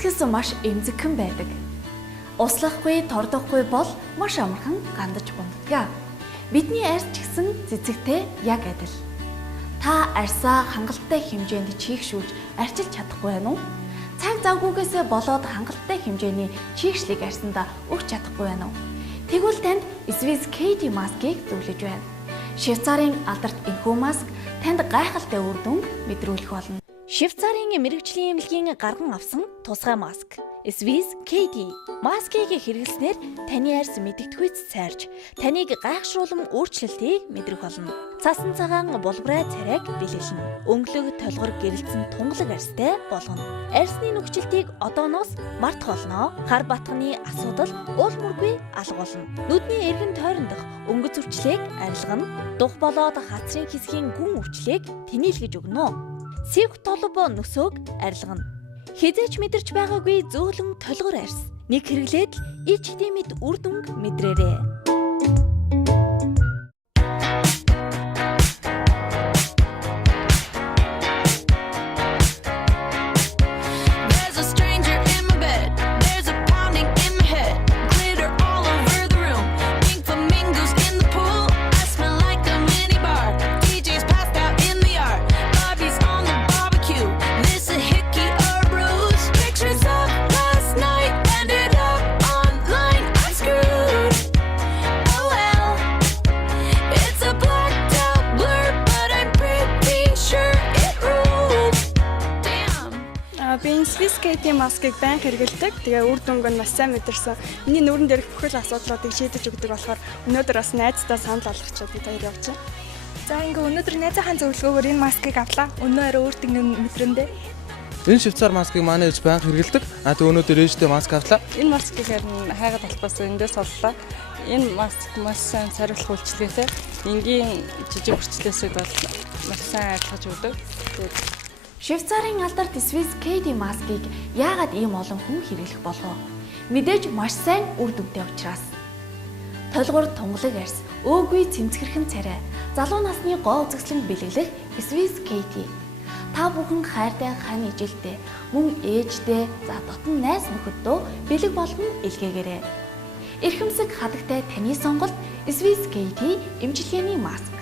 цэцгэс маш эмзэгхэн байдаг. Услахгүй, тордохгүй бол маш амархан гандаж гунддаг. Бидний арьс ч гэсэн цэцэгтэй яг адил. Та арьсаа хангалттай хэмжээнд чийгшүүлж арчилж чадахгүй байна уу? Цаг завгүйгээсээ болоод хангалттай хэмжээний чийгшлийг арьсандаа өгч чадахгүй байна уу? Тэгвэл танд Swiss KD маскыг зөвлөж байна. Швейцарын алдарт энэхүү маск танд гайхалтай үр дүнг мэдрүүлэх болно. Швейцарын мэрэгжлийн эмнэлгийн гарган авсан тусгай маск Swiss KD маскыг хэрэглэснээр таны арьс мэдэгдэхүйц сайрч, таныг гайхшруулан өөрчлөлтийг мэдрэх болно. Цасан цагаан булбрай царайг бэлгэлнэ. Өнгөлөг толгор гэрэлцэн тунгалаг арьстай болгоно. Арьсны нөхцөлтийг одооноос мартах болно. Хар батганы асуудал уул мөргүй алга болно. Нүдний эргэн тойрондох өнгөц өвчлийг арилгана. Дух болоод хацрын хэсгийн гүн өвчлийг тэнээлгэж өгнө. Сивх толб нөсөөг арилгана. Хизээч мэдэрч байгаагүй зөөлөн толгор арьс. Нэг хэрэглээд л ич хэмэд үр дүнг мэдрээрэй. Би Swiss KD маскыг байнга хэрэглэдэг. Тэгээ үр дүнг нь маш сайн мэдэрсэн. Миний нүүрэн дээрх бүхэл асуудлуудыг шийдэж өгдөг болохоор өнөөдөр бас найзтай санал болгочоод бид хоёр явж байна. За ингээ өнөөдөр найзынхаа зөвлөгөөгөөр энэ маскыг авлаа. Өнөө арай өөр дүнг мэдрэндээ. Энэ швейцар маскыг манай ээж байнга хэрэглэдэг. Тэгээ өнөөдөр ээжтэй маск авлаа. Энэ маскыг харин хайгаад толгоос эндээс оллоо. Энэ маск маш сайн сариулах үйлчилгээтэй. Энгийн жижиг хүрчлээсээ бол маш сайн арилгаж өгдөг. Швейцарын алдарт Swiss KD маскыг яагаад ийм олон хүн хэрэглэх болов? Мэдээж маш сайн үр дүнтэй учраас. Толгор тунгалаг арьс, өөгүй цэмцгэрхэн царай, залуу насны гоо үзэсгэлэн бэлэглэх Swiss KD. Та бүхэн хайртай хань ижилтэй, мөн ээжтэй, дотн найз нөхөддөө бэлэг болгон илгээгээрэй. Эрхэмсэг хадагтай таны сонголт Swiss KD эмчилгээний маск.